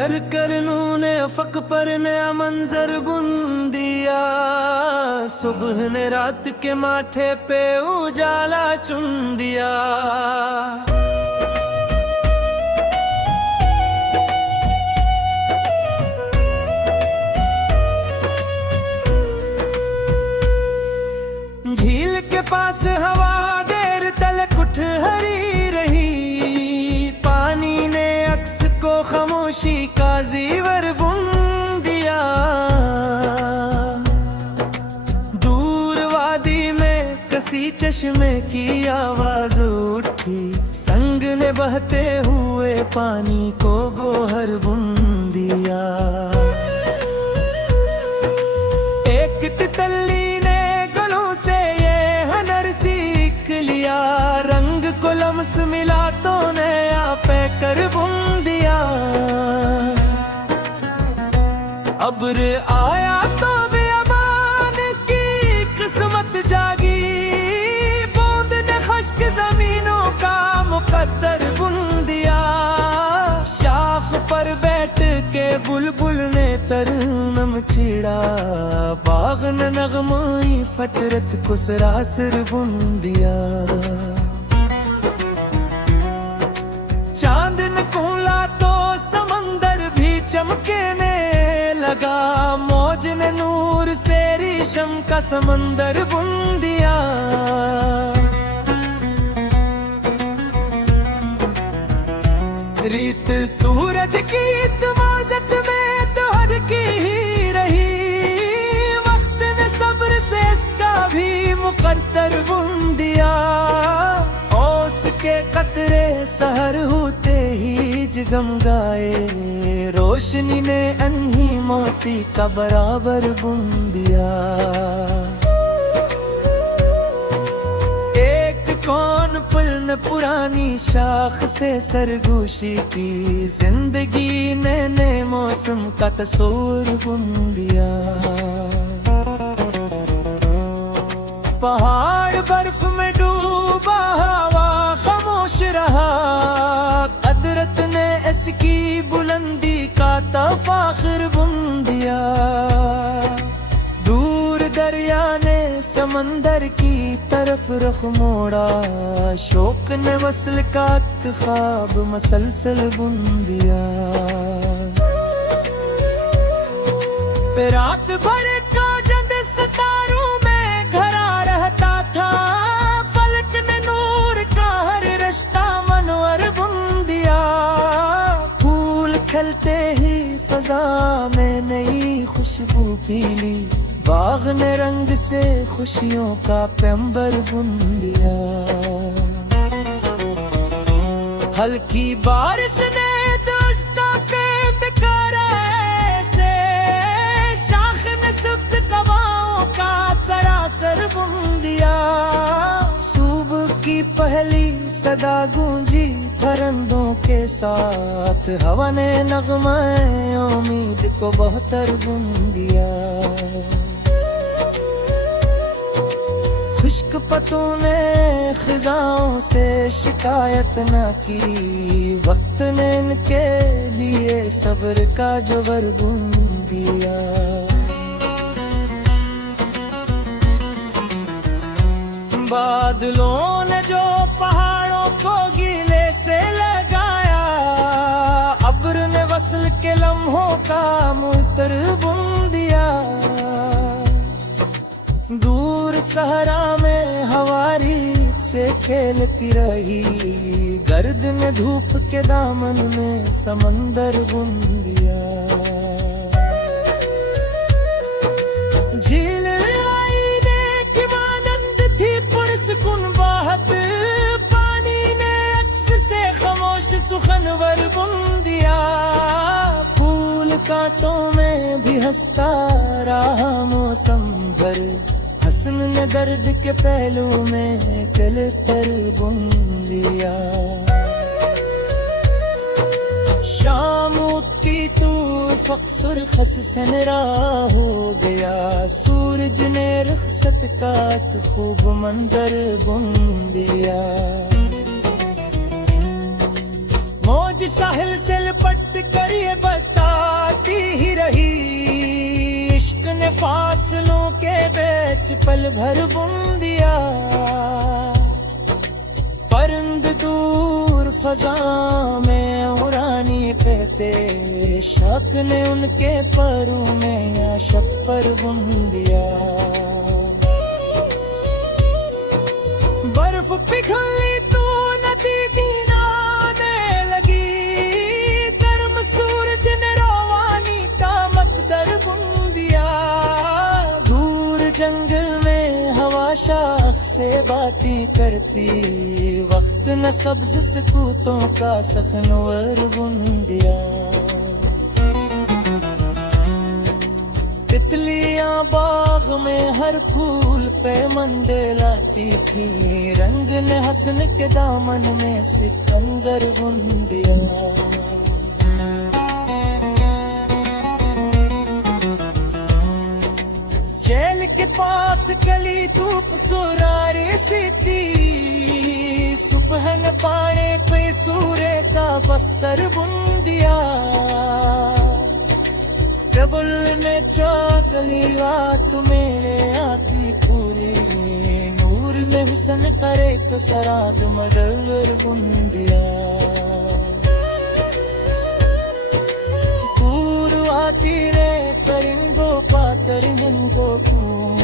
नर करनू ने अफक पर नया मंजर बुन दिया। सुबह ने रात के माथे पे उजाला चुन दिया। झील के पास हवा देर तलक उठ हरी रही। पानी ने अक्स को खामोशी का जीवर बुन दिया। दूर वादी में कसी चश्मे की आवाज उठी। संग ने बहते हुए पानी को गोहर बुन दिया। एक तितली ने गलों से ये हनर सीख लिया। रंग को लम्स मिला तो नया पैकर बुन दिया। अब्र आया तो बेअमान की किस्मत जागी। बूंद ने खुश्क जमीनों का मुकद्दर बुन दिया। शाख पर बैठ के बुलबुल ने तरनम छिड़ा। बाग ने नगमाई फतरत को सरासर बुन दिया। चांद ने कूला तो समंदर भी चमकने लगा। मौज ने नूर से रेशम का समंदर बुन दिया। रीत सूरज की तमाज़त में दोहर की ही रही। वक्त ने सब्र से इसका भी मुकद्दर बुन दिया। ओस के कतरे सहर होते ही जगमगाए। रोशनी ने अन्ही मोती का बराबर बुन दिया। एक कौन पुल ने पुरानी शाख से सरगोशी की। जिंदगी ने नए मौसम का तस्वीर बुन दिया। पहाड़ बर्फ में डूबा, हवा खामोश रहा। कुदरत ने इसकी बुलंदी का तफाखुर बुन दिया। दूर दरिया ने समंदर की तरफ रुख मोड़ा। शौक ने वस्ल का ख्वाब मसलसल बुन दिया। फिर रात भर का जद सितारों में घरा रहता था। फलक ने नूर का हर रिश्ता मनवर बुन दिया। फूल खिलते ही फजा में नई खुशबू पीली। बाग ने रंग से खुशियों का पैंबर बुन दिया। हल्की बारिश ने दोस्तों पे बिखरा ऐसे। शाख ने सब्ज कवाओं का सरासर बुन दिया। सुबह की पहली सदा गूंजी परिंदों के साथ। हवा ने नगमाए उम्मीद को बहतर बुन दिया। खुश्क पतों ने खिजाओं से शिकायत न की। वक्त ने इनके लिए सब्र का जबर बुन दिया। बादलों ने जो पहाड़ों को गीले से लगाया। अब्र ने वस्ल के लम्हों का मुअत्तर बुन दिया। दूर सहरा में हवारी से खेलती रही। गर्द ने धूप के दामन में समंदर बुन दिया। झील आईने की मानंद थी पुरसुकून बाहत। पानी ने अक्स से खामोश सुखनवर बुन दिया। फूल कांटों में भी हंसता रहा मौसम भर। हसन ने दर्द के पहलू में कलतर बुन दिया। शाम उगती तो फक्सुर खस सनरा हो गया। सूरज ने रुखसत का एक खूब मंजर बुन दिया। मौज साहिल से लिपट कर ये बता आती ही रही। इश्क ने फासलों के बीच पल भर बुन दिया। परिंद दूर फजा में उड़ानी पे थे, शक ने उनके परों में या शक्कर बुन दिया। बर्फ पिघली तो नदी गिराने लगी, गर्म सूरज ने रवानी का मकदर बुन दिया। दूर जंगल में हवा शाख से बातें करती, वक्त न सब्ज सकूतों का सखनवर बुन दिया। तितलियां बाग में हर फूल पे मंडलाती थी, रंग ने हसन के दामन में सिकंदर बुन दिया। जेल के पास गली धूप सुरारे सी थी, सुबह न पाने पे सूर्य का बस्तर बुन दिया। डबल में चांदनी रात मेरे आती पूरी, नूर में हुसन करे तो शराब मडर बुन दिया। पूर्व आती रे परिंदों का परिंदों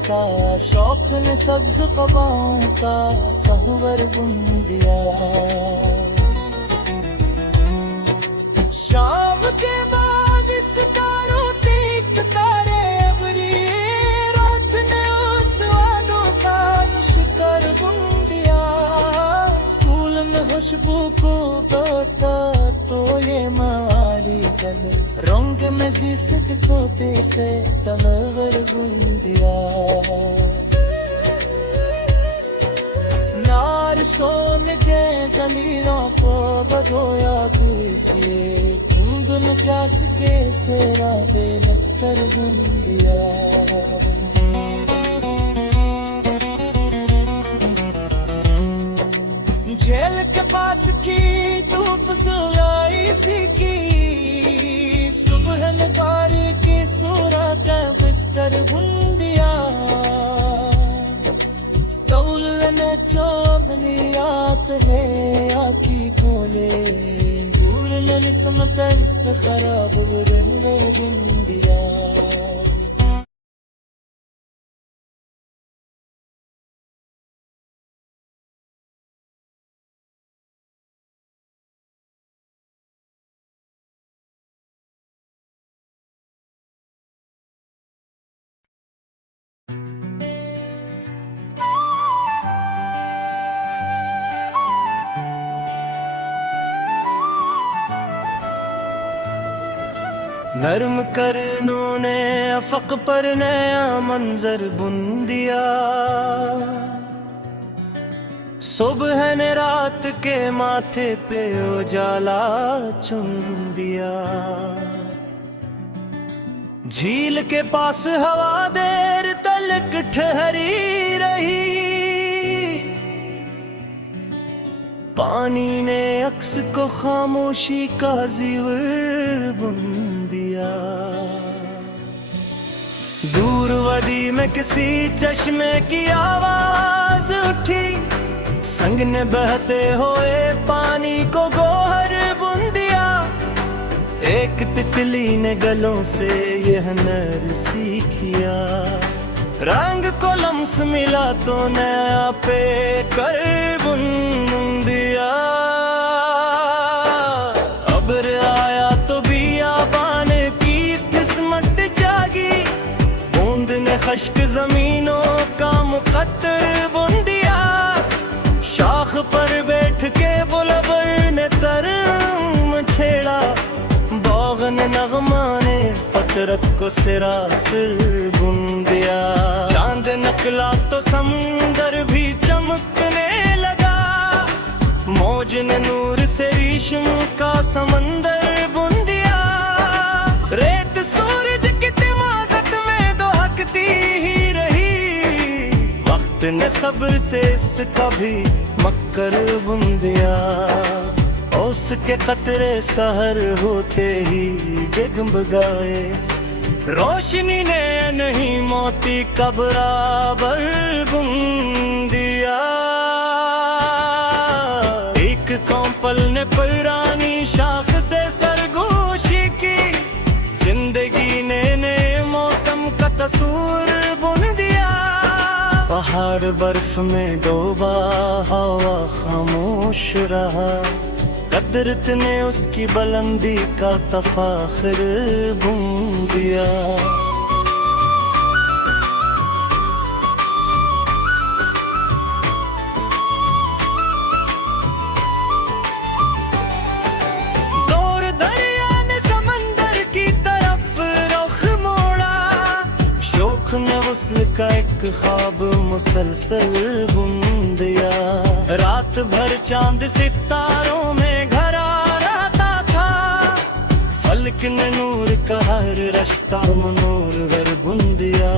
का, शौक ने सब्ज कबाओं का सहवर बुन दिया। शाम के बाद सितारों तारे अबरी, रात ने उस वादों का शिकर बुन दिया। फूल में खुशबू को गाता तो ये माली गले, रंग में जिसक खोते से तलवर बुन दिया। नार सोन जे जमीनों को बदोया किसी, कुंदन प्यास के सेरा बेलतर बुन दिया। जेल के पास की धूप सुलाई सी की, सुबह में बारी की सूरा का बिस्तर बुन दिया। दौल ने चौबनी रात है आखी खोले, भूल समतर खराब रहने बुन दिया। नर्म करनों ने अफक पर नया मंजर बुन दिया। सुबह ने रात के माथे पे उजाला चुन दिया। झील के पास हवा देर तलक ठहरी रही, पानी ने अक्स को खामोशी का जीवर बुन दिया। दूर वदी में किसी चश्मे की आवाज उठी, संग ने बहते हुए पानी को गोहर बुन दिया। एक तितली ने गलों से यह नर सीखिया, रंग को लम्स मिला तो नया पे कर बुन दिया। अब्र आया तो बियाबान की किस्मत जागी, बूंद ने खश्क जमीनों का मुकद्दर बुन दिया। शाख पर बैठ के बुलबुल ने तरम छेड़ा, बाग ने नगमा ने फितरत को सिरासिर बुन दिया। चांद निकला तो समंदर भी चमकने लगा, मौज ने नूर से रेशम का समंदर बुन दिया। रेत सूरज की तिमाजत में दोहकती ही रही, वक्त ने सब्र से इसका भी मक्कर बुन दिया। ओस के कतरे सहर होते ही जगमगाए, रोशनी ने नहीं मोती का बराबर बुन दिया। एक कौपल ने पुरानी शाख से सरगोशी की, जिंदगी ने नए मौसम का तस्वीर बुन दिया। पहाड़ बर्फ में डूबा, हवा खामोश रहा, कदरत ने उसकी बुलंदी का तफाखुर बुन दिया। दौर दरिया ने समंदर की तरफ रुख मोड़ा, शौक ने वस्ल का एक ख्वाब मुसलसल बुन दिया। रात भर चांद सितारों में घरा रहता था, फलक ने नूर का हर रास्ता मनोरवर बुन दिया।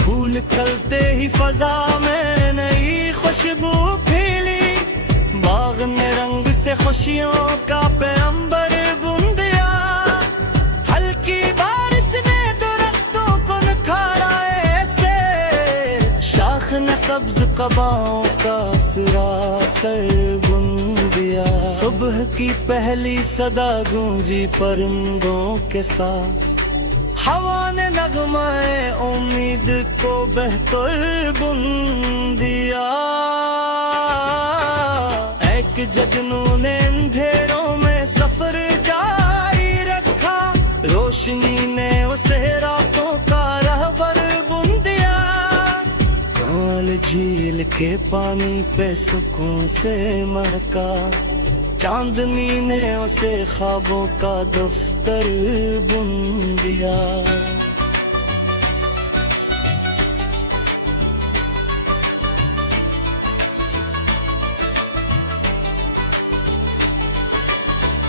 फूल खिलते ही फजा में नई खुशबू फैली, बाग ने रंग से खुशियों का पैगंबर बुन दिया। हल्की बारिश ने दरख्तों को निखारा ऐसे, शाख ने सब्ज कबाओं का सरासर बुन दिया। सुबह की पहली सदा गूंजी परिंदों के साथ, हवा ने नगमाए उम्मीद को बेहतर बुन दिया। एक जगनू ने अंधेरों में सफर जारी रखा, रोशनी ने उसे रातों का रहबर बुन दिया। झील के पानी पे सुकून से महका, चांदनी ने उसे ख्वाबों का दफ्तर बुन दिया।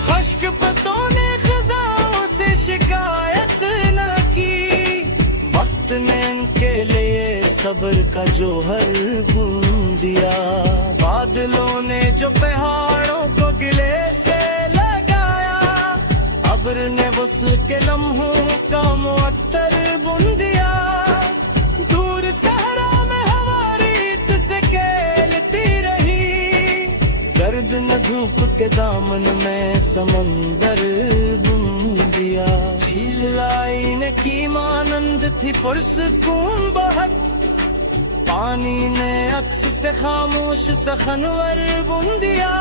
खुश्क पत्तों ने खजाओं से शिकायत न की, वक्त ने इनके लिए सब्र का जोहर बुन दिया। बादलों ने जो पहाड़ों को गिले से लगाया, अब्र ने वस्ल के लम्हों का मुअत्तर बुन दिया। दूर सहरा में हवा रीत से खेलती रही, दर्द ने धूप के दामन में समंदर बुन दिया। झील लाई ने की मानंद थी पुरसकून बहक, पानी ने अक्स से खामोश सखनवर बुन दिया।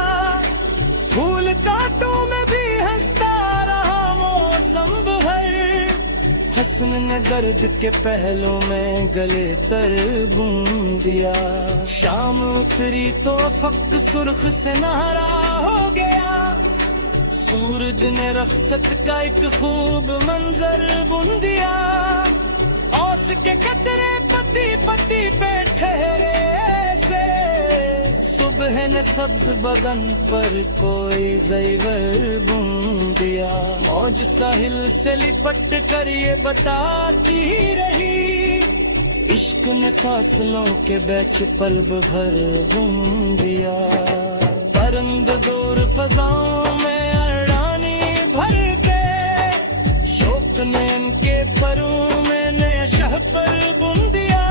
फूल कांटों में भी हंसता रहा मौसम भर, हसन ने दर्द के पहलों में गले तर बुन दिया। शाम उतरी तो अफक सुर्ख से नहरा हो गया, सूरज ने रखसत का एक खूब मंजर बुन दिया। औस के कतरे पति पति पे ठहरे से, सुबह ने सब्ज बदन पर कोई ज़ैवर बुन दिया। मौज साहिल से लिपट कर ये बताती रही, इश्क ने फासलों के बैच पल्ब भर बुन दिया। परंद दूर फजाओं में अरडानी भर के, शौक ने इनके परों में नया शहपर बुन दिया।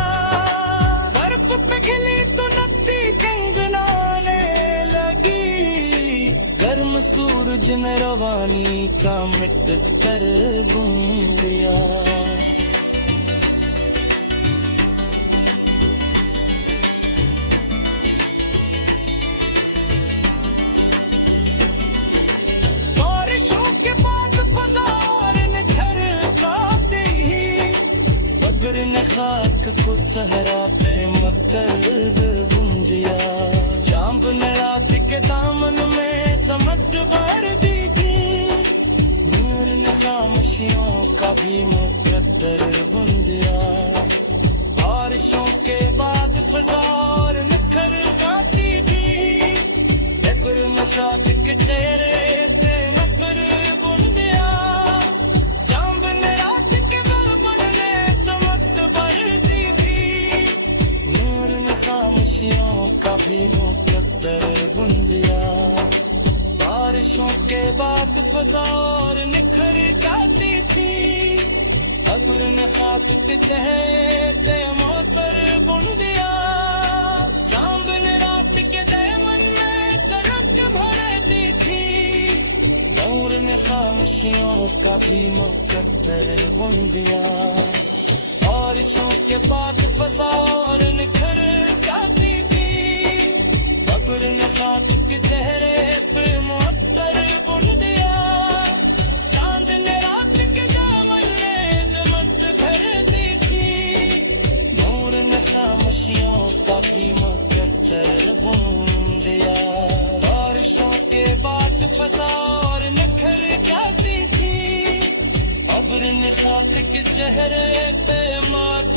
बर्फ पे खिली तो नत्ती कंगनाने लगी, गर्म सूरज ने रवानी का मिट कर बुन दिया। ने खाक को सहरा पे मकरद बुन दिया। चांद ने रात के दामन में समझ भर दी थी, नूर ने खामोशियों का भी मुकद्दर बुन दिया। बारिशों के बाद फजा और नखर काटी थी, नखर मसाद के चेहरे पे मकर बुन दिया। चांद ने रात के बलबल ने चमक भर दी थी, नूर ने खामोशियों का भी मुकद्दर बुन दिया। बात फसा और निखर जाती थी अगर ने खाक के चेहरे ते मोतर बुन दिया चांद ने रात के दामन में चरक भरती थी दौर ने खामोशियों का भी मुकद्दर बुन दिया और इसों के बाद फसा और निखर जाती थी अगर ने खाक के चेहरे पे मुअत्तर बुन दिया चांद ने रात के दामन में ज़मत भरती थी नूर ने खामोशियों का भी मुकद्दर बुन दिया बारिशों के बाद फसा और निखर जाती थी अब्र ने खाक के चेहरे पे मात